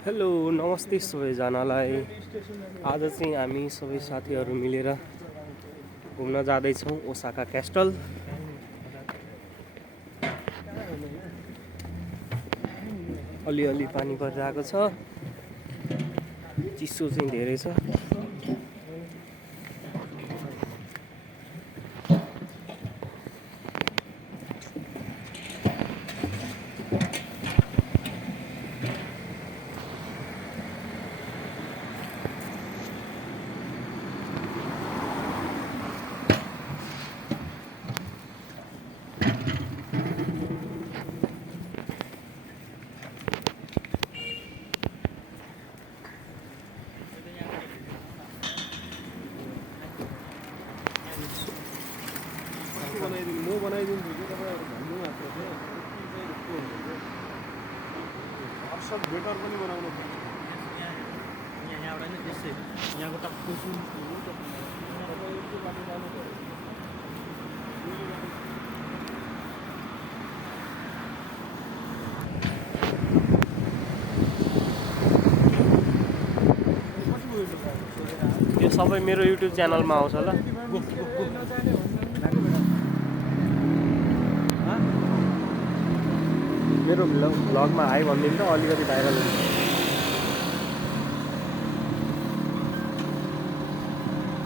Hello नमस्ते सबैजनालाई। आज चाहिँ हामी सबै साथीहरू मिलेर घुम्न जाँदैछौँ ओसाका क्यास्टल। अलिअलि पानी परिरहेको छ, चिसो चाहिँ धेरै छ। बेटर पनि बनाउनु पर्छ। यहाँबाट नै त्यसै यहाँको टक्कै सुन यो सबै मेरो युट्युब च्यानलमा आउँछ ल। मेरो भ्लगमा हाई भनिदिनु त, अलिकति भाइरल हुन्छ।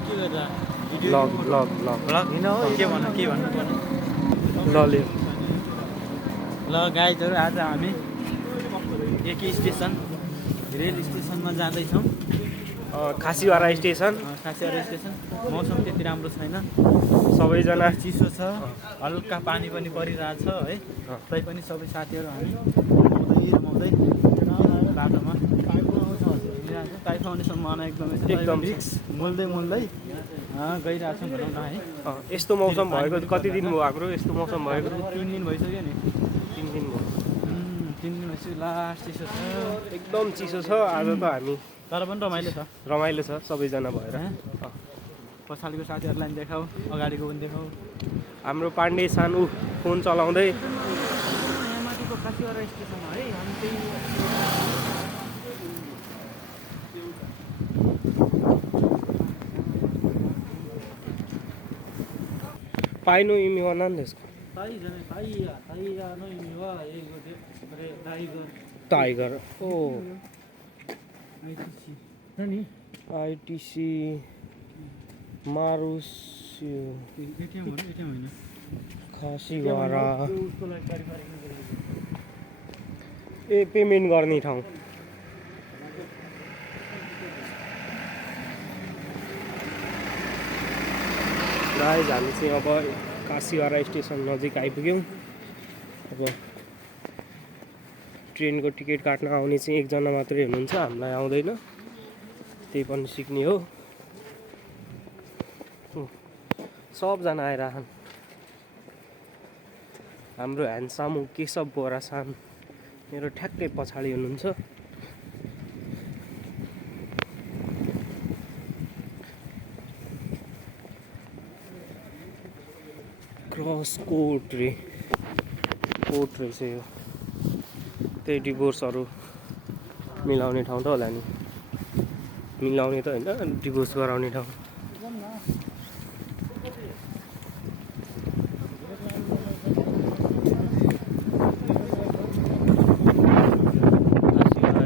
के गर्दा भ्लग हिँड हो के भन्नु पर्ने ल ले ल गाइजहरू, आज हामी एकै स्टेसन रेल स्टेसनमा जाँदैछौँ। खासीवारा स्टेसन। खासियारा स्टेसन। मौसम त्यति राम्रो छैन, सबैजना चिसो छ, हल्का पानी पनि परिरहेछ है। तैपनि सबै साथीहरू हामी रमाउँदै बाटोमा ताइफाउने सम्भावना एकदम रिक्स मोल्दै गइरहेको छौँ भनौँ न है। यस्तो मौसम भएको कति दिन भयो हाम्रो? यस्तो मौसम भएको 3 दिन भइसक्यो नि। 3 दिन भयो। 3 दिन भइसक्यो। लास्ट चिसो छ, एकदम चिसो छ आज त। हामी तर पनि रमाइलो छ सबैजना भएर। पछाडिको साथीहरूलाई पनि देखाऊ, अगाडिको पनि देखाऊ। हाम्रो पाण्डे सानो फोन चलाउँदै यहाँ माथिको खासिवारा स्टेसन है। हामी त्यही पाइनु इमी वनान देसको टाइगर ओ आइटिसी मारुस खासीवारा ए पेमेन्ट गर्ने ठाउँ। गाइज हामी चाहिँ अब काशीवारा स्टेसन नजिक आइपुग्यौँ। अब ट्रेनको टिकट काट्न आउने चाहिँ एकजना मात्रै हुनुहुन्छ, हामीलाई आउँदैन, त्यही पनि सिक्ने हो। सबजना आइरहन्। हाम्रो ह्यान्डसम केशव बोरासान मेरो ठ्याक्कै पछाडि हुनुहुन्छ। क्रस कोर्ट रहेछ यो। त्यही डिभोर्सहरू मिलाउने ठाउँ त होला नि। मिलाउने त होइन, डिभोर्स गराउने ठाउँ।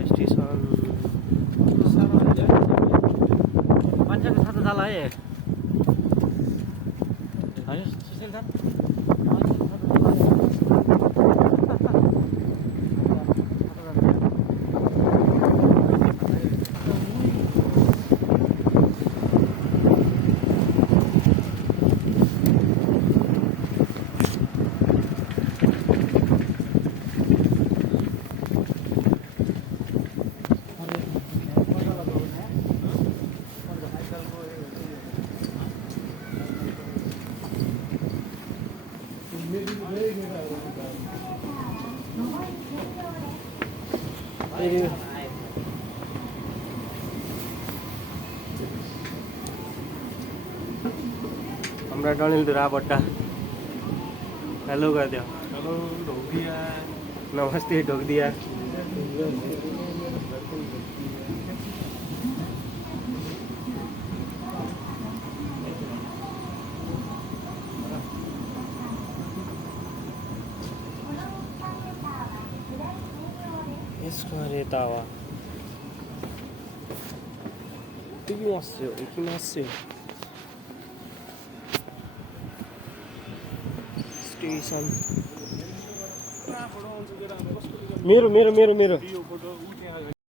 स्टेसन मान्छेको साथो जाला है सुशील सर। हाम्रा डणिलधुरा बट्टा हेलो गरिदियो। हेलो ढोकिया नमस्ते ढोकिदिया। अरे तावा que nasceu? Que nasceu? Station. मेरो मेरो मेरो मेरो